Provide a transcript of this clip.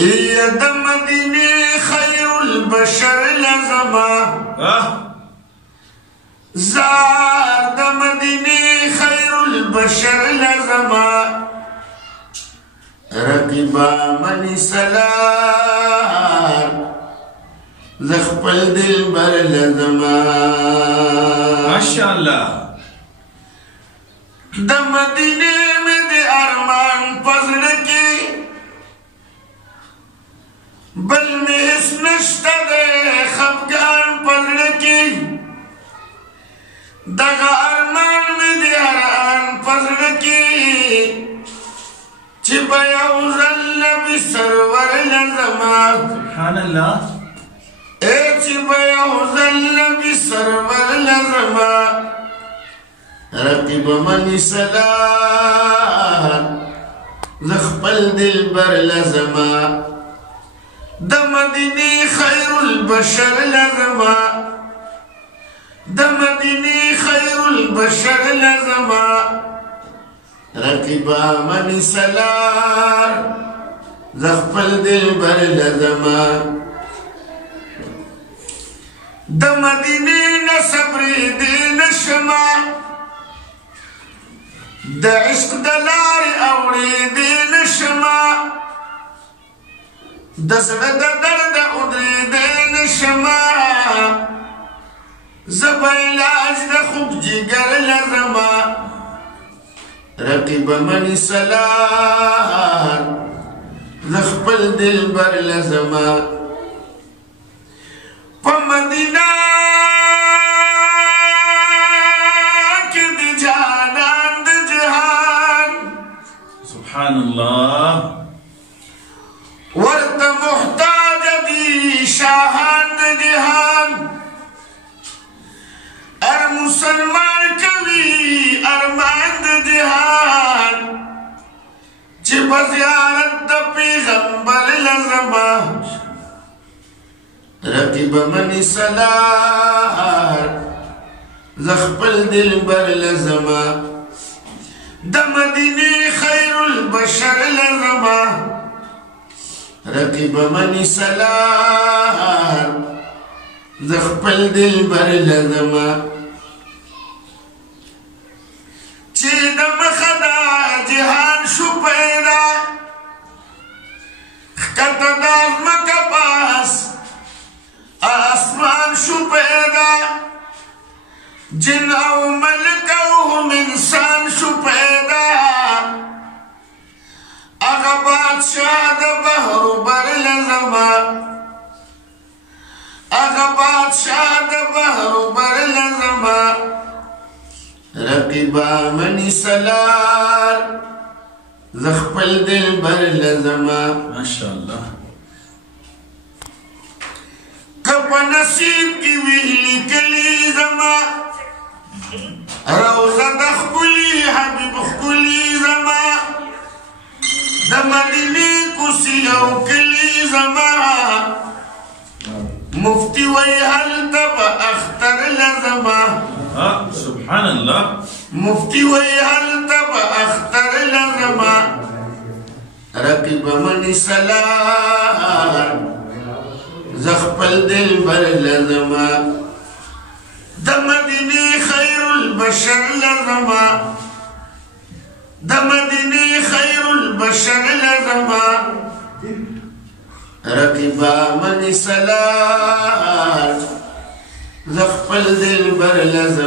يا د مدینه خیر البشر لزما زار د مدینه خیر البشر لزما رقیبا منی سلار زخپل دل بر لزما ماشاءاللہ د مدینه میں د ارمان پزړ کې بل میں اس نشته د خفګان پزړ کې دغه ارمان میں د اران پزړ کې چې په یو ځل نبی سرور لزما سبحان الله چې په یو ځل نبی سرور لزما رقیب منی سلام زخپل دل بر لزما د مدینه خیر البشر لزما د مدینه خیر البشر لزما رقیب منی سلام زخپل دل بر لزما د مدینه نصبر دین شما د عشق دلار اوړې دې نشما د زړه د درد اودرې دې نشما زب علاج د خوب جګر لزما رقیب منی سلام زخپل دل بر لزما په مدینه سبحان الله ورد محتاج دی شاہان جہان ار مسلمان کوي ارمان جہان چې بزیارت د پیغمبر لزما رقیب منی سلام زخپل دل بر لزما د مدینه خیر البشر لزما رقیب منی سلام زخپل دل بر لزما چې د مخدا جهان شو پیدا کته د مکه پاس آسمان شو پیدا جن او ملک او هم انسان شو پیدا اغا بادشاہ دا بحر بر لزما اغا بادشاہ دا بحر بر لزما رقیبا منی سلار زخپل دل بر لزما ماشاءاللہ کپ نصیب کی ویلی کلی زما روزه د خپلی حبیب خپلی زما د مدینه کوسی او کلی زما مفتی وی هل تب اختر لزما سبحان الله مفتی وی هل تب اختر لزما رقیب منی سلام زخپل دل بر لزما د مدینه خیر البشر لزما د مدینه خیر البشر لزما رقیبا منی سلام زخپل دل بر لزما